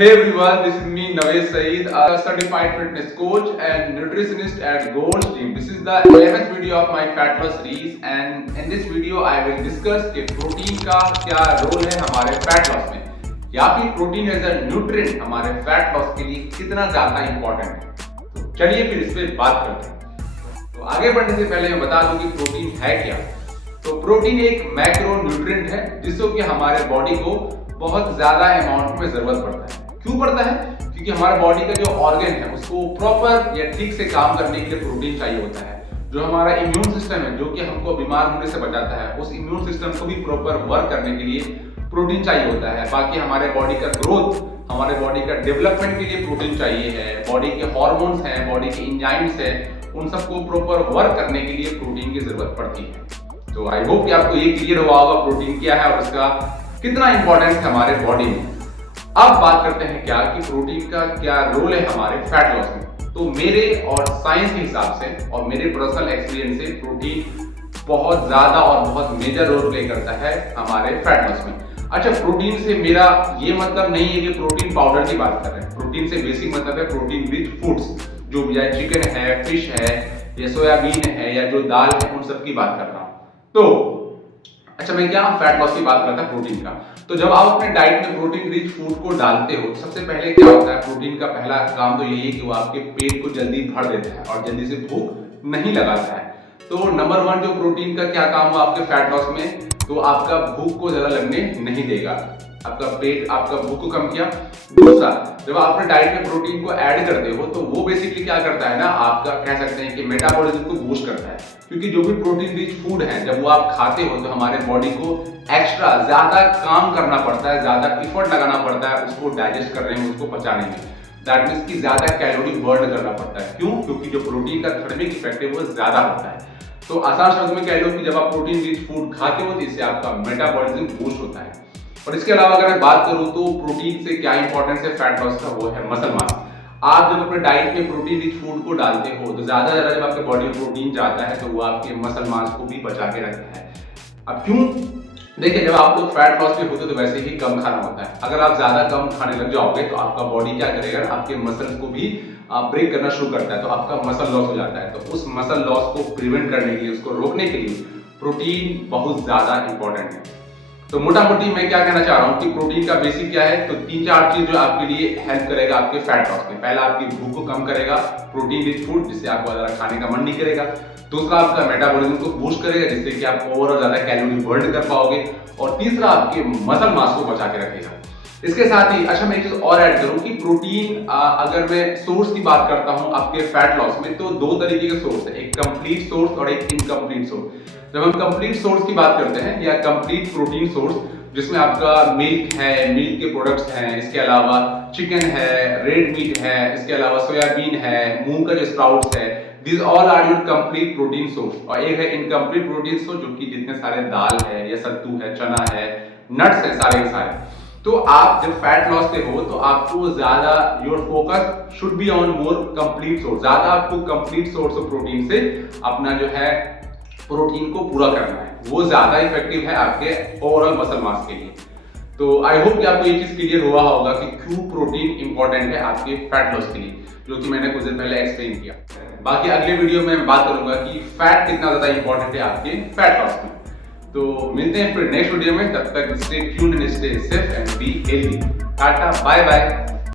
Hey everyone, this is me Naveed Saeed, a certified fitness coach and nutritionist at Gold's Gym. This is the 11th video of my fat loss series and in this video I will discuss कि protein का क्या role है हमारे fat loss में या फिर protein as a nutrient हमारे fat loss के लिए कितना ज्यादा इंपॉर्टेंट है। तो चलिए फिर इस पर बात करते हैं। तो आगे बढ़ने से पहले मैं बता दूं कि प्रोटीन है क्या। तो प्रोटीन एक मैक्रो न्यूट्रिएंट है जिससे कि हमारे बॉडी को बहुत ज्यादा अमाउंट में जरूरत पड़ता है। क्यों पड़ता है? क्योंकि हमारे बॉडी का जो ऑर्गन है उसको प्रॉपर या ठीक से काम करने के लिए प्रोटीन चाहिए होता है। जो हमारा इम्यून सिस्टम है जो कि हमको बीमार होने से बचाता है, उस इम्यून सिस्टम को भी प्रॉपर वर्क करने के लिए प्रोटीन चाहिए होता है। बाकी हमारे बॉडी का ग्रोथ, हमारे बॉडी का डेवलपमेंट के लिए प्रोटीन चाहिए है। बॉडी के हॉर्मोन्स हैं, बॉडी के एंजाइम्स हैं, उन सबको प्रॉपर वर्क करने के लिए प्रोटीन की जरूरत पड़ती है। तो आई होप कि आपको ये क्लियर हुआ होगा प्रोटीन क्या है और उसका कितना इंपॉर्टेंस है हमारे बॉडी में। अब बात करते हैं क्या कि प्रोटीन का क्या रोल है हमारे फैट लॉस में। तो मेरे और साइंस के हिसाब से और मेरे पर्सनल एक्सपीरियंस से प्रोटीन बहुत ज्यादा और बहुत मेजर रोल प्ले करता है हमारे फैट लॉस में। अच्छा, प्रोटीन से मेरा ये मतलब नहीं है कि प्रोटीन पाउडर की बात कर रहे हैं। प्रोटीन से बेसिक मतलब है प्रोटीन रिच फूड्स, जो भी है चिकन है, फिश है या सोयाबीन है या जो दाल है, उन सब की बात कर रहा हूं। तो अच्छा, मैं क्या फैट लॉस की बात करता प्रोटीन का। तो जब आप अपने डाइट में प्रोटीन रिच फूड को डालते हो तो सबसे पहले क्या होता है, प्रोटीन का पहला काम तो यही है कि वो आपके पेट को जल्दी भर देता है और जल्दी से भूख नहीं लगाता है। तो नंबर वन जो प्रोटीन का क्या काम हुआ आपके फैट लॉस में, तो आपका भूख को ज्यादा लगने नहीं देगा। आपका पेट आपका भूख को कम किया। दूसरा, जब आप अपने डाइट में प्रोटीन को ऐड करते हो तो वो बेसिकली क्या करता है ना, आपका कह सकते हैं कि मेटाबॉलिज्म को बूस्ट करता है। क्योंकि जो भी प्रोटीन रिच फूड है जब वो आप खाते हो तो हमारे बॉडी को एक्स्ट्रा ज्यादा काम करना पड़ता है, ज्यादा एफर्ट लगाना पड़ता है उसको डाइजेस्ट करने में, उसको पचाने में। दैट मींस कि ज्यादा कैलोरी बर्न करना पड़ता है। क्यों? क्योंकि जो प्रोटीन का थर्मिक इफेक्ट है वो ज्यादा होता है। तो आसान शब्द में कह लो कि जब आप प्रोटीन रिच फूड खाते हो तो इससे आपका मेटाबॉलिज्म बूस्ट होता है। और इसके अलावा अगर मैं बात करूं तो प्रोटीन से क्या इंपॉर्टेंस है फैट लॉस का, वो है मसल मास। आप जब अपने डाइट में प्रोटीन रिच फूड को डालते हो तो ज्यादा जब आपके बॉडी में प्रोटीन जाता है तो वो आपके मसल मास को भी बचा के रखता है। अब क्यों? देखिए, जब आप लोग फैट लॉस पे होते तो वैसे ही कम खाना होता है। अगर आप ज्यादा कम खाने लग जाओगे तो आपका बॉडी क्या करेगा, आपके मसल्स को भी ब्रेक करना शुरू करता है, तो आपका मसल लॉस हो जाता है। तो उस मसल लॉस को प्रिवेंट करने के लिए, उसको रोकने के लिए प्रोटीन बहुत ज्यादा इंपॉर्टेंट है। तो मोटा मोटी मैं क्या कहना चाह रहा हूँ कि प्रोटीन का बेसिक क्या है, तो 3-4 चीज जो आपके लिए हेल्प करेगा आपके फैट लॉस में। पहला, आपकी भूख को कम करेगा प्रोटीन रिच फूड, जिससे आपको ज्यादा खाने का मन नहीं करेगा। दूसरा, आपका मेटाबॉलिज्म को बूस्ट करेगा जिससे कि आप ओवरऑल ज्यादा कैलोरी बर्न कर पाओगे। और तीसरा, आपके मसल मास को बचा के रखेगा। इसके साथ ही अच्छा मैं एक चीज और ऐड करूं कि प्रोटीन अगर मैं सोर्स की बात करता हूं आपके फैट लॉस में तो दो तरीके के सोर्स है, एक कंप्लीट सोर्स और एक इनकम्प्लीट सोर्स। जब हम कंप्लीट सोर्स की बात करते हैं या कंप्लीट प्रोटीन सोर्स, जिसमें आपका मिल्क है, मिल्क के प्रोडक्ट्स हैं, इसके अलावा चिकन है, रेड मीट है, इसके अलावा सोयाबीन है, मूंग का जो स्प्राउट्स है, this all are your complete protein source. और एक है इनकम्प्लीट प्रोटीन सोर्स जो कि जितने सारे दाल है या सत्तू है, चना है, नट्स है, सारे के सारे। तो आप जब फैट लॉस पे हो तो आपको ज्यादा your focus should be on more complete source. ज्यादा आपको कंप्लीट सोर्स ऑफ प्रोटीन से अपना जो है प्रोटीन को पूरा करना है, वो ज्यादा इफेक्टिव है आपके ओवरऑल मसल मास के लिए। तो आई होप कि आपको ये चीज क्लियर हुआ होगा कि क्यों प्रोटीन इंपॉर्टेंट है आपके फैट लॉस के लिए, जो कि मैंने कुछ दिन पहले एक्सप्लेन किया। बाकी अगले वीडियो में मैं बात करूंगा कि फैट कितना ज्यादा इंपॉर्टेंट है आपके फैट लॉस में। तो मिलते हैं फिर नेक्स्ट वीडियो में, तब तक stay tuned and stay safe and be healthy. Tata, bye bye.